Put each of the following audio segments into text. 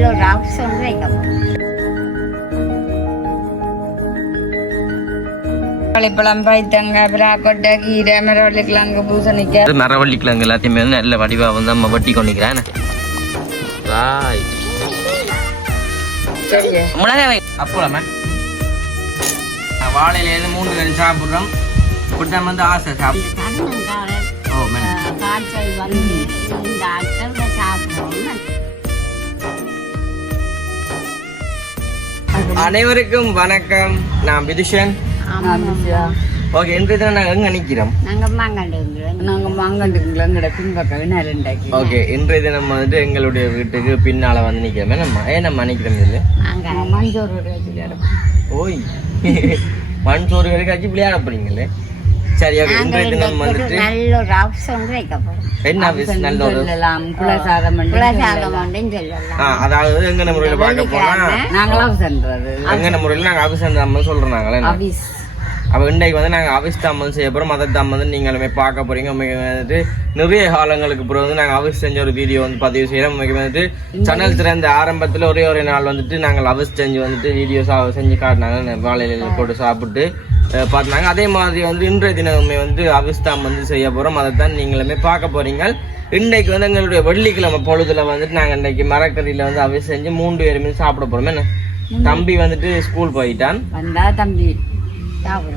நல்ல ஒரு ஆப்ஷன் வைக்கும். பழம் பைத்தங்க பிராக்கொட்டை கீரை மரவள்ளிக்கிழங்கு பூசணிக்காய் மரவள்ளிக்கிழங்கு எல்லாத்தையுமே வந்து நல்ல வடிவாக வந்து நம்ம வெட்டி கொண்டிக்கிறேன். மிளகாய் அப்போலாமா வாழையில இருந்து 3 கறி சாப்பிட்றோம். இப்படிதான் வந்து ஆசை சாப்பிடும். காய்ச்சல் வந்து இந்த ஆட்கள் சாப்பிடுவோம். அனைவருக்கும் வணக்கம். நான் விதுஷன். ஓகே, இன்றைய தினம் நாங்கள் எங்கே நிற்கிறோம்? நாங்கள் மாங்கண்டுங்களா பின்பக்கம் ரெண்டாக்கி. ஓகே, இன்றைய தினம் வந்துட்டு எங்களுடைய வீட்டுக்கு பின்னால் வந்து நிற்கிறோமே. நம்ம நம்ம நிற்கிறோம் இல்லை மஞ்சோறு ஓய் மண் சோறு வரைக்கும் விளையாட போறீங்களே. சரி, ஓகே. இன்றைய தினம் வந்துட்டு நல்ல ஒரு ஆப்ஷன் வைக்கப்படும். என்ன ஆப்ஷன்? நல்ல ஒரு குலசாதம் அதாவது எங்கன முறையில் பார்க்க போனா நாங்கள் ஆப்ஷன்றது எங்கன முறையில் நாங்கள் ஆப்ஷன் தான் சொல்றோம். நாங்களே அப்போ இன்றைக்கு வந்து நாங்கள் ஆஃபீஸ் தாமதம் செய்ய போகிறோம். அதை தாமதம் நீங்களுமே பார்க்க போகிறீங்க. வந்துட்டு நிறைய காலங்களுக்கு பிறகு வந்து நாங்கள் ஆஃபீஸ் செஞ்ச ஒரு வீடியோ வந்து பதிவு செய்கிறோம். வந்துட்டு சேனல் திறந்த ஆரம்பத்தில் ஒரே நாள் வந்துட்டு நாங்கள் ஆஃபீஸ் செஞ்சு வந்துட்டு வீடியோ செஞ்சு காட்டினாங்க. வாழையில போட்டு சாப்பிட்டு பார்த்தாங்க. அதே மாதிரி வந்து இன்றைய தினமே வந்து ஆஃபீஸ் தாம் வந்து செய்ய போகிறோம். அதை தான் நீங்களுமே பார்க்க போகிறீங்க. இன்றைக்கு வந்து எங்களுடைய வெள்ளிக்கிழமை பொழுதுல வந்துட்டு நாங்கள் இன்றைக்கு மரக்கறியில் வந்து ஆஃபீஸ் செஞ்சு 3 பேருமே சாப்பிட போகிறோம். என்ன தம்பி வந்துட்டு ஸ்கூல் போயிட்டான்.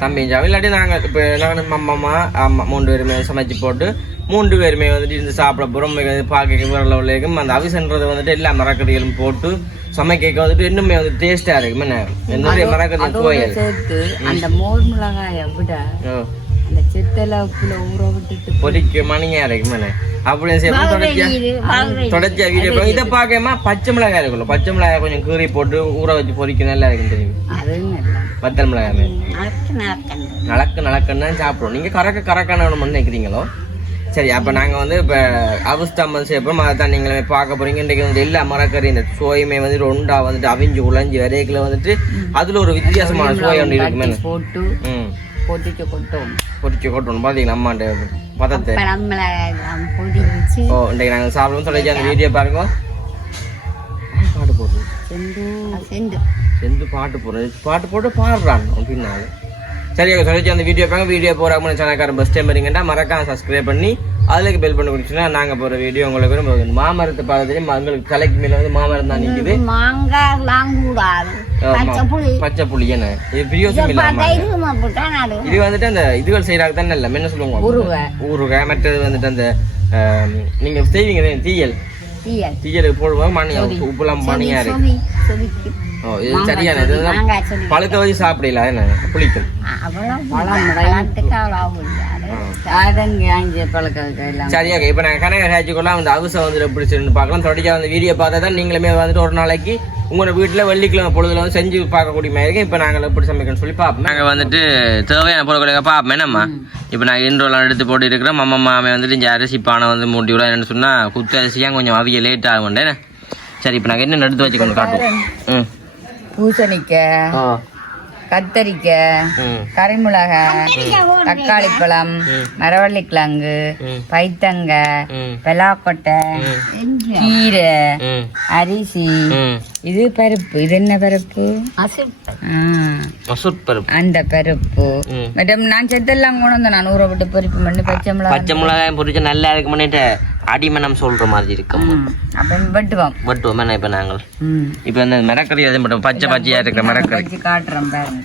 தம்பி ஜாவி இல்லாட்டி நாங்கள் இப்போ நாங்கள் அம்மா 3 பேருமே சமைச்சு போட்டு 3 பேருமே வந்துட்டு இருந்து சாப்பிட போகிறோம். பார்க்க வரலக்கும் அந்த அவிசன்றது வந்துட்டு எல்லா மரக்கறிகளும் போட்டு சமைக்க வந்துட்டு இன்னுமே வந்து டேஸ்டா இருக்கும். என்னுடைய மரக்கறி கோயில் அந்த மோர் மிளகாயை விட அந்த செத்தல உப்புல ஊற விட்டுட்டு பொரிக்க மணியா இருக்கும். அப்படியே தொடர்ச்சியா வீடியோ இதை பார்க்கமா பச்சை மிளகாய் இருக்குல்ல, பச்சை மிளகாய் கொஞ்சம் கீறி போட்டு ஊற வச்சு பொரிக்க நல்லா இருக்கும் தெரியும். வத்தல் மிளகாய் நலக்குன்னு தான் சாப்பிடுவோம். நீங்க கறக்கான நினைக்கிறீங்களோ? சரி, அப்ப நாங்க வந்து இப்ப அவஸ்தாமம் செய்யப்போம். அதை தான் நீங்களே பார்க்க போறீங்க. இன்றைக்கு வந்து எல்லா மரக்கறி இந்த சோயுமே வந்துட்டு ஒண்டா வந்துட்டு அவிஞ்சு உழைஞ்சி வரைக்குள்ள வந்துட்டு அதுல ஒரு வித்தியாசமான சோய் ஒன்று இருக்குமே போட்டு பொதிக்க கொட்டணும். பாத்தீங்களா அம்மாண்ட பதத்தை? ஓ, இன்றைக்கு நாங்க சாப்பிடுவோம். சொல்லி அந்த வீடியோ பாருங்க. பாட்டு போடுறோம், செந்து பாட்டு போட்டு பாடுறான் பின்னால. சரி, சொல்லி அந்த வீடியோ பாருங்க. வீடியோ போறாங்க சேனல்காரன் பஸ் டைம் வரீங்கன்னா மறக்காம சப்ஸ்கிரைப் பண்ணி அதுக்கு பெல் பண்ணி கொடுத்துன்னா நாங்க போற வீடியோ உங்களுக்கு மாமரத்தை பார்த்துட்டு எங்களுக்கு தலைக்கு மேல வந்து மாமரம் தான் நிக்குது. பச்சை புளி என்ன இது பிரியோசம் இல்ல. இது வந்துட்டு அந்த இதுகள் செய்யறாங்க தானே. இல்ல என்ன சொல்லுவாங்க, ஊறுகாய். மற்றது வந்துட்டு அந்த நீங்க செய்வீங்க தீயலுக்கு போடுவோம். மணி உப்புலாம் மணியா இருக்கு. ஓ, இது சரியான பழுக்க வச்சு சாப்பிடல. என்ன புளிக்கும் சரியா. இப்ப நாங்க கனக காய்ச்சிக்கொள்ளலாம் அந்த அவசரம் வந்து எப்படி செய்யணும்னு பார்க்கலாம். தொடர்ச்சியா அந்த வீடியோ பார்த்தா தான் நீங்களுமே வந்துட்டு ஒரு நாளைக்கு உங்களோட வீட்டுல வெள்ளிக்கிழமை பொழுதுல வந்து செஞ்சு பார்க்கக்கூடிய மாதிரி இருக்கு. இப்ப நாங்கள் எப்படி சமைக்கணும்னு சொல்லி பார்ப்போம். நாங்க வந்துட்டு தேவையான பொருட்களை பார்ப்போம். என்னம்மா இப்ப நாங்க இன்ட்ரோலாம் எடுத்து போட்டு இருக்கிறோம். அம்மாமே வந்துட்டு இங்க அரிசி பானை வந்து மூட்டி விட என்னன்னு சொன்னா குத்து அரிசியா கொஞ்சம் அவிய லேட் ஆகும். சரி, இப்ப நாங்க என்ன எடுத்து வச்சுக்கணும் காட்டுவோம். பூசணிக்காய், கத்தரிக்காய், கரிமிளகாய், தக்காளி பழம், மரவள்ளிக்கிழங்கு, பைத்தங்காய், பெலாக்கொட்டை, கீரை, அரிசி. இது பருப்பு. இது என்ன பருப்பு? அந்த பருப்பு. மேடம் நான் செத்தெல்லாம் கொண்டு வந்தேன். நான் ஊற விட்டு பொரிப்பு பண்ணி பச்சை மிளகாய் பொரிச்சு நல்லா இருக்கு பண்ணிட்டு அடிமனம் சொல்ற மாதிரி இருக்கும். அப்ப வெட்டுவோம். இப்ப நாங்கள் இப்ப இந்த மரக்கறி அதை மட்டும் பச்சையா இருக்கிற மரக்கறி காட்டுறோம் பாருங்க.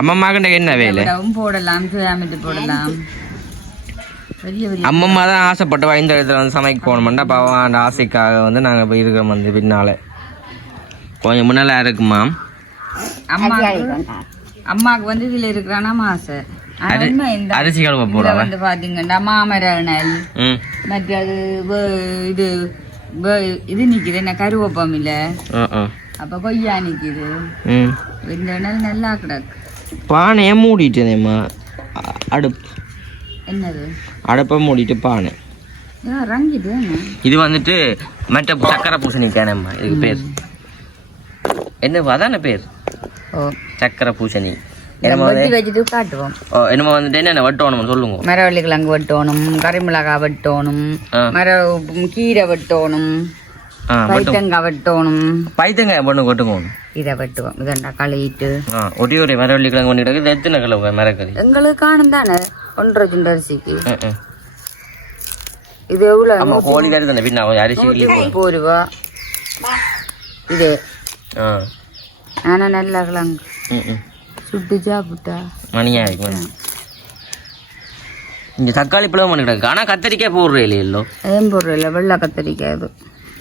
அம்மம்மாக்கு என்ன வேலை போடலாம், போடலாம். அம்மம்மா தான் ஆசைப்பட்டு இந்த இடத்துல வந்து சமைக்க போகணும்டா. அப்போ அந்த ஆசைக்காக வந்து நாங்கள் இப்போ இருக்கிறோம். வந்து பின்னால கொஞ்சம் முன்னால இருக்குமா அம்மாவுக்கு வந்து இதுல இருக்கிறானா ஆசை. அரிசி கழுவ போறோம் வந்து பாத்தீங்கன்னா மாமரநல் மற்றது இது இது நிக்குது. என்ன கருவேப்பம் இல்ல, அப்ப கொய்யா நிக்குது. இந்த நெல் நல்லா கிடக்கு. பானைய மூடிட்டேனேம்மா. அடுப்பு என்னது? அடுப்பை மூடிட்டு பானை ரங்கிது. இது வந்துட்டு மற்ற சக்கரை பூசணிக்கானம்மா. இதுக்கு பேர் என்ன? அதான பேர் சக்கரை பூசணி. என்னமோ வந்துட்டு என்ன வெட்டணும் சொல்லுங்க. மரவள்ளிக்கிழங்கு வெட்டணும், கரிமிளகாய் வெட்டணும், கீரை வெட்டணும். பைத்தங்காய் வெட்டணும். பைத்தங்காய் பொண்ணு கொட்டுங்க. இதை வெட்டுவோம். இதண்டா கழுவிட்டு ஒரே மரவள்ளி கிழங்கு பண்ணிட்டு எத்தனை கிலோ மரக்கறி எங்களுக்கு காணும் தானே 1.5 கிலோ அரிசிக்கு. இது எவ்வளவு? கோழி வேறு தானே பின்னா அரிசி 30 ரூபா. இது ஆனா நல்லா கிழங்கு சுட்டு சாப்பிட்டா மணியா இருக்கும். இங்கே தக்காளி பழம் பண்ணிக்கிட்டாங்க. ஆனால் கத்திரிக்காய் போடுறே இல்லையோ? ஏன் போடுற இல்லை, வெள்ளை கத்திரிக்காய் அது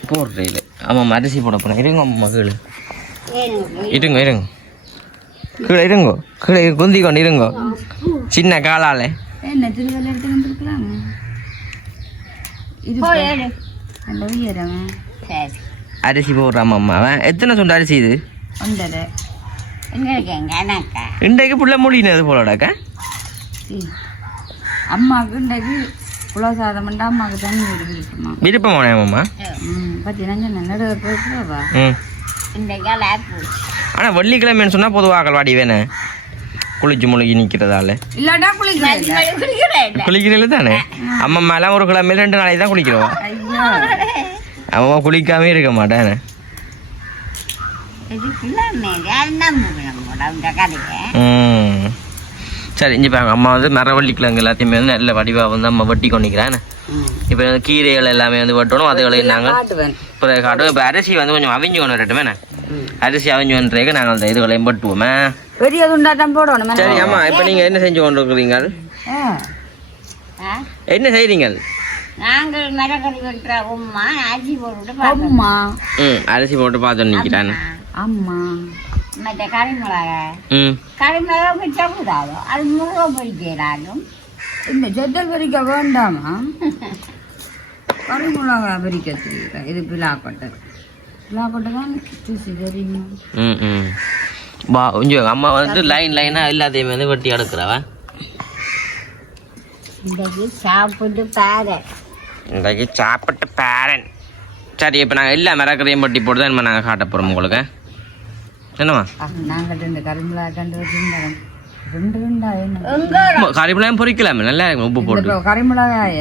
போடுறே இல்லை. ஆமாம் அரிசி போட போகிறேன். இருங்க மகள் இருங்க இருங்க கீழே இருங்கோ கீழே குந்தி கொண்டு இருங்கோ சின்ன காலால் என்ன திருவள்ள எடுத்து வந்துருக்கலாம். அரிசி போடுறாமா அம்மா. அவன் எத்தனை சொந்த அரிசி இது? 1.5. இன்றைக்கு புள்ள மொழினது போலடாக்கா. அம்மாவுக்கு இன்றைக்கு புலோ சாதம் பண்ணா அம்மாவுக்கு தண்ணி விருப்பமா விருப்பமானே அம்மா. பார்த்தீங்கன்னா நடுவா. ஆனால் வெள்ளிக்கிழமைன்னு சொன்னால் பொதுவாக வாடி வேணே குளிச்சு முழுகி நிற்கிறதால இல்லாட்டா குளிக்கிறது தானே. அம்மா மேலாம் ஒரு கிழமையில 2 நாளைக்கு தான் குளிக்கிறோம். அம்மா குளிக்காமே இருக்க மாட்டேன். சரி இங்கே பாருங்க, அம்மா வந்து மரவள்ளிக்கிழங்கு எல்லாத்தையுமே வந்து நல்ல வடிவாக வந்து அம்மா வெட்டி கொண்டிக்கிறேன். இப்போ வந்து கீரைகள் எல்லாமே வந்து வெட்டணும். அதுகளை நாங்கள் இப்போ காட்டுவோம். இப்போ அரிசி வந்து கொஞ்சம் அவிஞ்சு கொண்டு வரட்டுமே. அரிசி அவிஞ்சு வந்துறதுக்கு நாங்கள் அந்த இதுகளையும் வெட்டுவோமே. பெரிய துண்டாட்டம் போடணும். சரி அம்மா, இப்போ நீங்கள் என்ன செஞ்சு கொண்டு இருக்கிறீங்க? என்ன செய்றீங்க? நாங்கள் மரக்கறி வெட்டுற உம்மா அரிசி போட்டு அரிசி போட்டு பார்த்து நிற்கிறான். அம்மா மற்ற கறிமிளகா வச்சா கூடாதோ, அது முருகன் பறிக்கிறாலும் இந்த சொத்தல் பறிக்க வேண்டாமா? கறிமிளகா பறிக்க தெரியுறேன். இது பிலாக்கொட்டை தான் தூசி தெரியுமா? அம்மா வந்து லைன் லைனா எல்லாத்தையுமே வந்து வெட்டி எடுக்கிறவ. இன்றைக்கு சாப்பிட்டு பேரன். சரி, இப்போ நாங்கள் எல்லா மரக்கரையும் வெட்டி போட்டு தான் நாங்கள் காட்ட போகிறோம் உங்களுக்கு. என்னம்மா நாங்கள் இந்த கறிமிளகா கண்டு வச்சுருந்தோம். கறிமிளகாயும் பொரிக்கலாமே, நல்லா இருக்கும் உப்பு போட்டு. கறிமிளகாய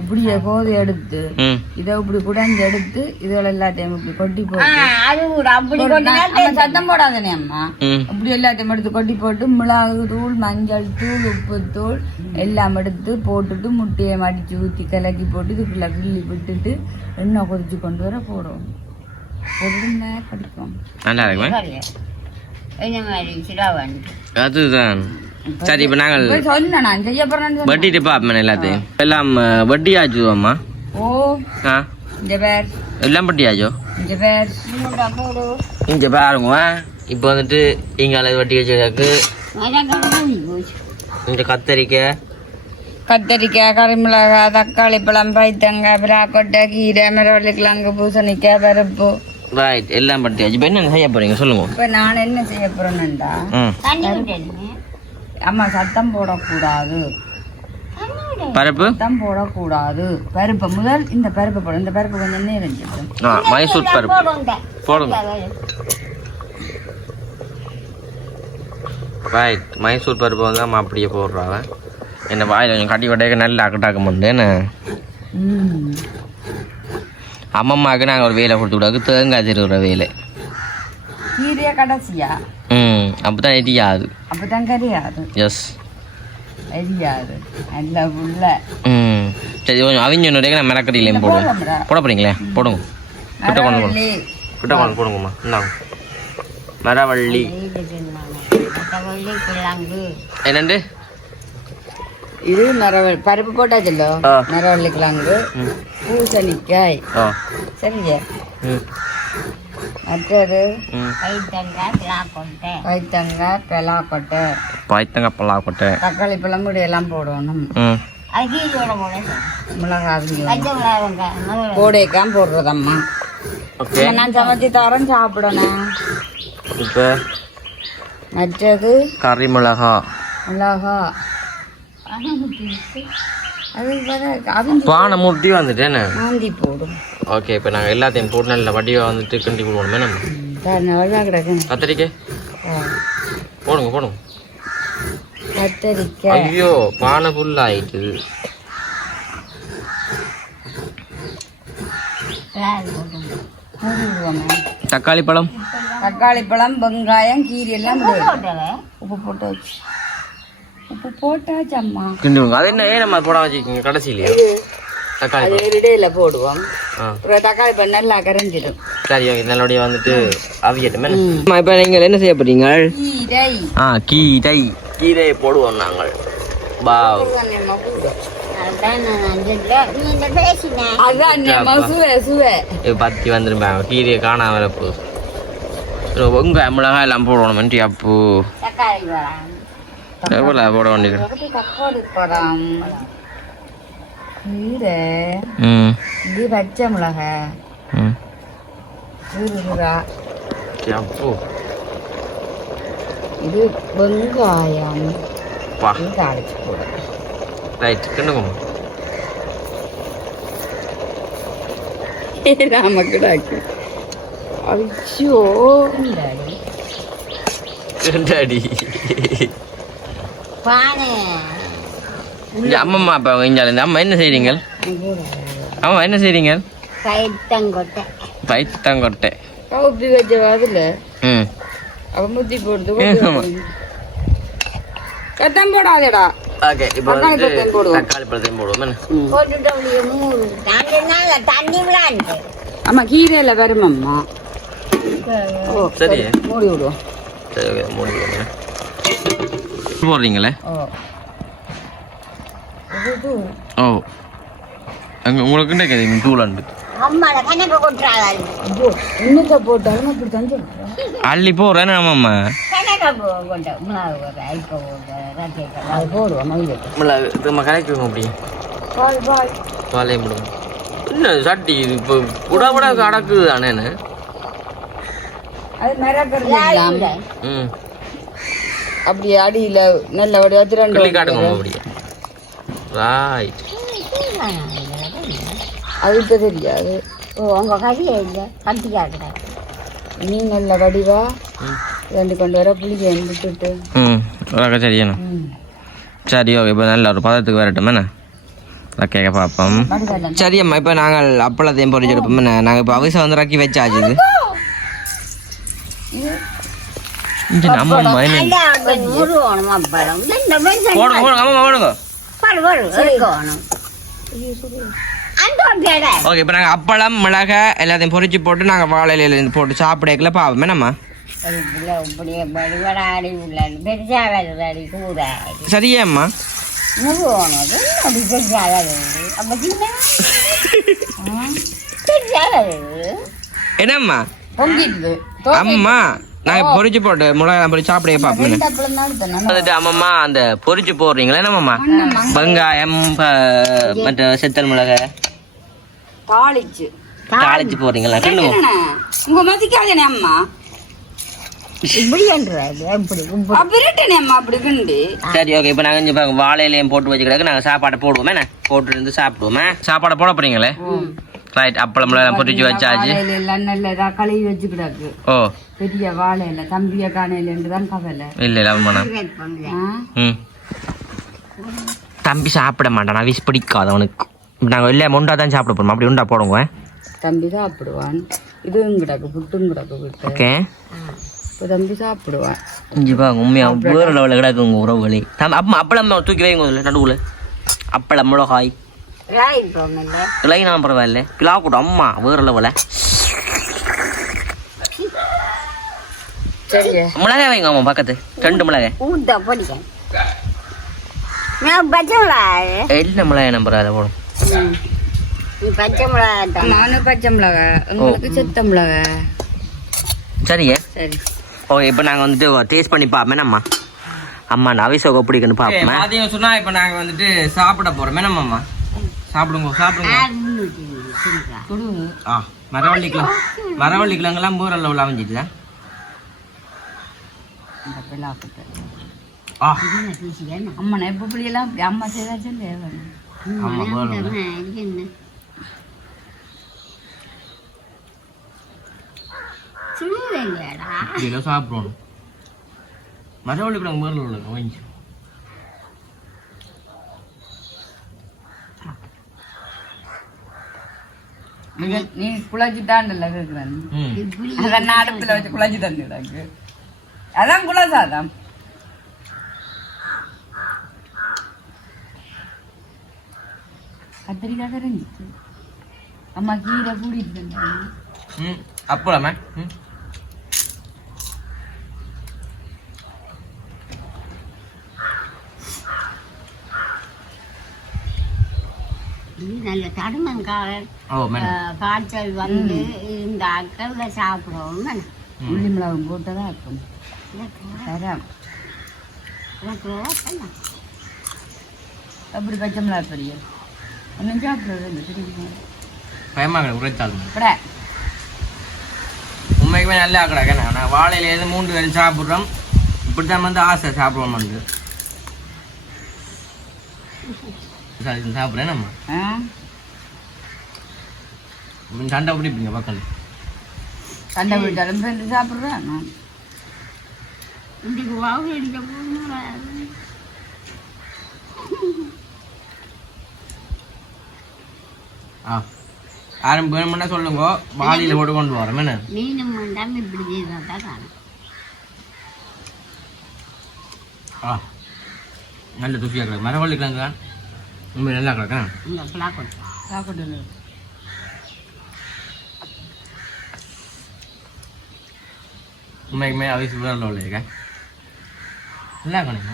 இப்படியே கோதி எடுத்து இதை இப்படி குடஞ்சி எடுத்து இதுல எல்லாத்தையும் இப்படி கொட்டி போட்டு சத்தம் போடாதனே அம்மா. இப்படி எல்லாத்தையும் எடுத்து கொட்டி போட்டு மிளகு தூள், மஞ்சள் தூள், உப்பு தூள் எல்லாம் எடுத்து போட்டுட்டு முட்டையை மடிச்சு ஊற்றி கலக்கி போட்டு இதுக்குள்ள கிள்ளி விட்டுட்டு எண்ணெய் கொதிச்சு கொண்டு வர போடுவோம். போட்டு படிப்போம். நல்லா இருக்குமே. அதுதான். சரி, இப்போ நாங்கள் வட்டிட்டு பார்ப்போம். எல்லாத்தையும் எல்லாம் வட்டி ஆச்சுவோம்மா. எல்லாம் வட்டி ஆச்சோ. இங்க பாருங்க, இப்போ வந்துட்டு இங்கால வட்டி வச்சதுக்கு இந்த கத்தரிக்காய், கறிமிளகாய், தக்காளி பழம், பைத்தங்காய், பிராக்கொட்டை, கீரை, மரவள்ளிக்கிழங்கு, பூசணிக்காய், பருப்பு. ரைட், எல்லாம் பட்டியாச்சு. இப்போ என்ன செய்ய போறீங்க சொல்லுங்க. இப்போ நான் என்ன செய்ய போறேன்டா, அம்மா சத்தம் போடக்கூடாது. பருப்பு சத்தம் போடக்கூடாது. பருப்பு முதல் இந்த பருப்பு போடும். இந்த பருப்பு கொஞ்சம் நேரம் மைசூர் பருப்பு போடுங்க. ரைட், மைசூர் பருப்பு வந்து அம்மா அப்படியே போடுறாங்க. என்ன வாயில் கொஞ்சம் கட்டி வட்டையாக நல்லா அக்கட்டாக்க முடியேன்னு அம்மம்மாவுக்கு நாங்கள் ஒரு வேலை கொடுத்து விடாது. தேங்காய் திருவுற வேலை. கீரையா கடைசியா? அப்பதான் எரியாது. அப்பதான் கரியாது. எஸ், எரியாது. நல்ல புள்ள. சரி, கொஞ்சம் அவிஞ்ச நான் மிளக்கடியிலையும் போடுவோம். போட போறீங்களே? போடுங்க. கிட்ட கொண்டு போடுங்கம்மா. இந்தாங்க மரவள்ளி. என்னண்டு இது? பருப்பு போட்டாச்சல்லோ. மரவள்ளி கிழங்கு, பூசணிக்காய். சரிங்க. மற்றது பைத்தங்காய், பலாக்கொட்டை, தக்காளி பழம் எல்லாம் போடணும். மிளகாய் போடைக்காம போடுறதம்மா. நான் சமைச்சு தரேன், சாப்பிடணும். இப்போ மற்றது கறிமிளகா, பானை மூட்டி வந்துட்டேன் மாந்தி போடும். ஓகே, இப்போ நாங்கள் எல்லாத்தையும் போட்டு நல்ல வடிவாக வந்துட்டு கிண்டி போடுவோமே. நம்ம கத்திரிக்காய் போடுங்க. கத்திரிக்காய். ஐயோ, பானை ஃபுல் ஆயிட்டு. மூடி விடுவோமே. தக்காளி பழம் தக்காளி பழம் வெங்காயம் கீரை எல்லாம் உப்பு போட்டாச்சு. உப்பு போட்டாச்சு அம்மா. கிண்டுங்க. அது என்ன ஏன் நம்ம போட வச்சுக்கோங்க கடைசியிலையா தக்காளி அது ஒரு இடையில போடுவோம். அப்புறம் தக்காளி பழம் நல்லா கரைஞ்சிடும். சரி ஓகே நல்லபடியா வந்துட்டு அவியட்டுமே. இப்போ நீங்கள் என்ன செய்ய போறீங்க? கீரை கீரையை போடுவோம் நாங்கள். பாவ் பத்தி வந்துருப்பாங்க கீரையை காணாம வரப்பு வெங்காயம் மிளகாய் எல்லாம் போடணும். அப்பு எவ்வளோ போட வேண்டியது? கீரை இது பச்சை மிளகாய் அப்பு இது வெங்காயம் தாளிச்சு போட. ரைட் கிண்டுங்க. நமக்கு ஐயோ டாடி அம்மம்மா அப்பா இந்த அம்மா என்ன செய்றீங்க? அம்மா என்ன செய்றீங்க? பைத்தங்கொட்டை கவுப்பி வச்ச வாதுல முத்தி போடுது. கத்தம் போடாதேடா. ஓகே இப்போ தக்காளி பழத்தையும் போடுவோம். ஆமா கீரையில வரும் அம்மா. சரி மூடி விடுவோம். சரி ஓகே மூடி விடுவோங்க. போடுறீங்களே? ஓ அங்கே உங்களுக்கு கிடைக்காது தூளாண்டு இன்னத்தை போட்டாலும் அப்படி தஞ்சு அள்ளி போடுறேன். ஆமாம்மா போடுவோம். நம்ம கலக்குவோம். அப்படி பாலையும் போடுவோம். என்ன சட்டி இப்போ புடா கடக்குது தானேன்னு அது மிரக்கிறது. அப்படி அடியில நல்ல ஒரு கிள்ளி காட்டுங்க. அப்படியே ரைட். அது இப்போ தெரியாது. உங்க கறியே இல்லை கட்டிக்காக்குற நீ நல்ல வடிவா ரெண்டு கொண்டு வர புளிக்க விட்டுட்டு சரியாண்ணா. சரி ஓகே இப்போ நல்ல ஒரு பதத்துக்கு வரட்டும் என்ன கேட்க பார்ப்போம். சரி அம்மா இப்போ நாங்கள் அப்பளத்தையும் பொறிச்சு எடுப்போம். என்ன நாங்கள் இப்போ அவிசம் வந்து ரக்கி வச்சாச்சு. இது நம்ம ஓகே இப்போ நாங்கள் அப்பளம் மிளகாய் எல்லாத்தையும் பொறிச்சு போட்டு நாங்கள் வாழையில போட்டு சாப்பிடக்கல பாவமே நம்ம. சரியாம்மா என்னம்மா அம்மா நாங்க பொறிச்சு போட்டு மிளகாய் பொறிச்சு சாப்பிட பாப்போம். வந்துட்டு அம்மம்மா அந்த பொறிச்சு போடுறீங்களா என்னம்மா? வெங்காயம் மற்ற செத்தல் மிளகாய் தாளிச்சு போடுறீங்களா? உங்க மதிக்காதே அம்மா. சரி ஓகே இப்போ நாங்கள் வாழையிலையும் போட்டு வச்சுக்கிடாக்க நாங்கள் சாப்பாடை போடுவோமே என்ன போட்டு இருந்து சாப்பிடுவோமே. சாப்பாடை போட போறீங்களே? ரைட். அப்பளம் பொறிச்சு வச்சாச்சு. கழுவி வச்சுக்கிடாக்கு. ஓ பெரிய வாழையில தம்பிய காணையிலதான் கவலை இல்ல இல்ல. தம்பி சாப்பிட மாட்டான். விஸ் பிடிக்காது அவனுக்கு. நாங்கள் இல்லை முண்டா தான் சாப்பிட போறோம். அப்படி உண்டா போடுங்க. தம்பி சாப்பிடுவான். இதுவும் கிடக்கு புட்டும் கிடக்கு. ஓகே தம்பி சாப்பிடுவான். இஞ்சி பாங்க உண்மையா வேறு லெவலில் கிடக்கு உங்கள் உறவுகளே. அப்பளம் தூக்கி வைங்க நடுவில். அப்பளம் மிளகாய் லைனா பரவாயில்ல பிளா கூட அம்மா வேறு லெவலில். மிளகாய் வைங்க அம்மா பக்கத்து 2 மிளகாய். என்ன மிளகாய் நம்பர் அதில் போடும்? பச்சை மிளகாய். நானும் பச்சை மிளகாய். உங்களுக்கு செத்த மிளகாய். சரிங்க சரி ஓகே இப்போ நாங்கள் வந்துட்டு டேஸ்ட் பண்ணி பார்ப்போம். நம்ம அம்மா அவிசோக பிடிக்குன்னு பார்ப்போம். அதையும் சொன்னால் இப்போ நாங்கள் வந்துட்டு சாப்பிட போகிறோமே நம்ம அம்மா. சாப்பிடுங்க சாப்பிடுங்க. மரவள்ளிக்கிழங்கெல்லாம் பூரல்ல உள்ள அமைஞ்சிட்டுல. அம்மா எப்போ புள்ளியெல்லாம் அம்மா செய்தாச்சும் சாப்பிடணும். மரவள்ளிக்கிழங்கு பூரல் உள்ள அமைஞ்சு நீ குழாச்சி தாண்டல கேக்குறேன் அதான் அடுப்புல வச்சு குழாச்சி தந்துடாக்கு அதான் குலசாதம் கத்திரிக்காய் கரைஞ்சிச்சு அம்மா கீரை கூடிட்டு அப்பலாமே நல்ல தடுமங்கால் காய்ச்சல் வந்து இந்த அக்கல்ல சாப்பிடுவோம் உள்ளி மிளகும் போட்டுதான் இருக்கும் தரம் அப்படி பச்சை மிளகா பொரியல் ஒன்றும் சாப்பிடுறது இல்லை தெரியுமா பயமாக உரைத்தாலும் கடை உண்மைக்குமே நல்லா கிடக்கேன் நான் வாழையிலேருந்து 3 பேரும் சாப்பிட்றோம் இப்படித்தான் வந்து ஆசை சாப்பிடுவோம் வந்து சாப்பிட்றேன் நம்ம சண்டை பிடிப்பீங்க பக்கம் சண்டை பிடிச்சாலும் சேர்ந்து சாப்பிட்றேன் நான் இன்றைக்கு வாவு அடிக்க போகணும் யாரும் வேணும்னா சொல்லுங்க வாளியில் போட்டு கொண்டு வரோம் என்ன மீனும் வேண்டாம் இப்படி செய்தால் தான் காணும் நல்ல ருசியாக கிடக்கு மரவள்ளி கிழங்கு உண்மை நல்லா கிடக்கேன் இந்த பிளாக்கொட்டு சாப்பிட்டு உண்மைக்குமே அவிச்சு வேற உள்ள இருக்கேன் நல்லா கணிங்க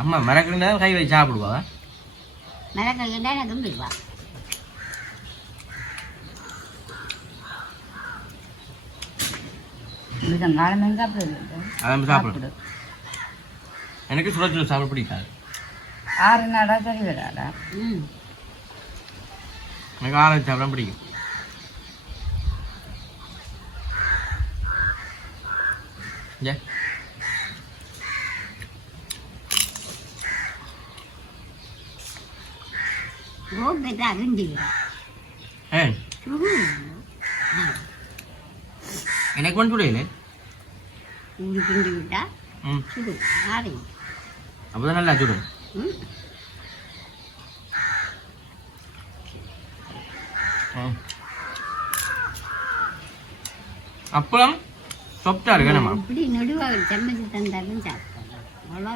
அம்மா மரக்கிழங்கு கை வச்சு சாப்பிடுவா மிளகா எனக்கு பிடிப்பா காலமே சாப்பிடுறது அதான் சாப்பிடு எனக்கு சுட சுட சாப்பிட பிடிக்காது 6 நாடா சரி வராடா எனக்கு ஆரஞ்சு சாப்பிட பிடிக்கும் ஏ கோபத்தை அறிஞ்சுக்கிறேன் ஏன் எனக்கு ஒன்று சுடையிலே ஊரு கிண்டி விட்டா ம் சுடு ஆறி அப்போதான் நல்லா சுடும் அப்பளம் சொப்டா இருக்கு நம்ம இப்படி நடுவாக செம்மச்சி தந்தாலும் சாப்பிடலாம் அவ்வளோ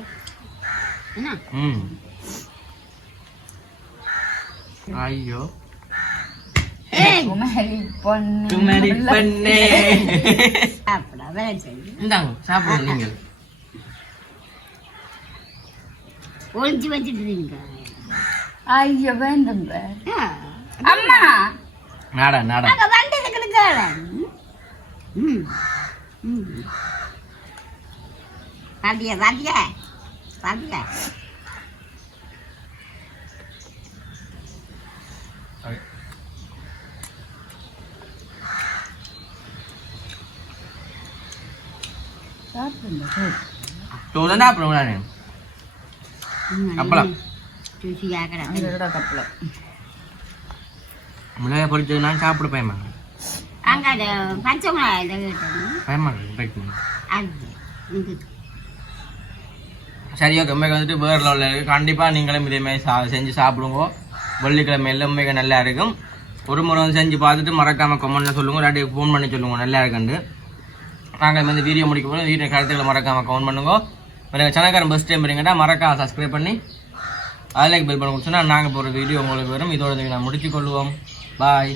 என்ன ம் ஐயோ குமரி பொண்ணு குமரி பெண்ணே சாப்பிட வேலை செய்யுங்க இந்தாங்க சாப்பிடுங்க நீங்கள் ஒழிச்சு வச்சுட்டு ஐயோ வேண்டுங்க அம்மா நாடா நாடா அங்கே வந்தது கிடக்கால ம் ம் பாத்தியா பாத்தியா பாத்தியா சாப்பிடுங்க தோதா அப்புறம் நான் அப்பளம் ருசியாக கிடக்கு இதோட கப்பலம் மிளகாய் பொரிச்சது நான் சாப்பிட பயமாங்க அங்கே அது பச்சை மிளகாய் இதை கேட்டேன் பயமாங்க அது இது சரி ஓகே உண்மைக்கு வந்துட்டு வேறு லெவலில் இருக்குது கண்டிப்பாக நீங்களும் இதேமாதிரி செஞ்சு சாப்பிடுங்க வெள்ளிக்கிழமை எல்லாம் நல்லா இருக்கும் ஒரு முறை வந்து செஞ்சு பார்த்துட்டு மறக்காமல் கமெண்ட்டில் சொல்லுங்கள் இல்லாட்டி ஃபோன் பண்ணி சொல்லுங்கள் நல்லா இருக்குண்டு நாங்கள் வந்து வீடியோ முடிக்க போகிறோம் வீடியோ கருத்துக்களை மறக்காமல் கமெண்ட் பண்ணுங்க எனக்கு சேனல்காரன் பெஸ்ட் டைம் பண்ணீங்கன்னா மறக்காம சப்ஸ்கிரைப் பண்ணி அதில் பெல் பண்ண கொடுத்தோன்னா நாங்கள் போகிற வீடியோ உங்களுக்கு வரும் இதோட நான் முடிச்சு கொள்வோம் பாய்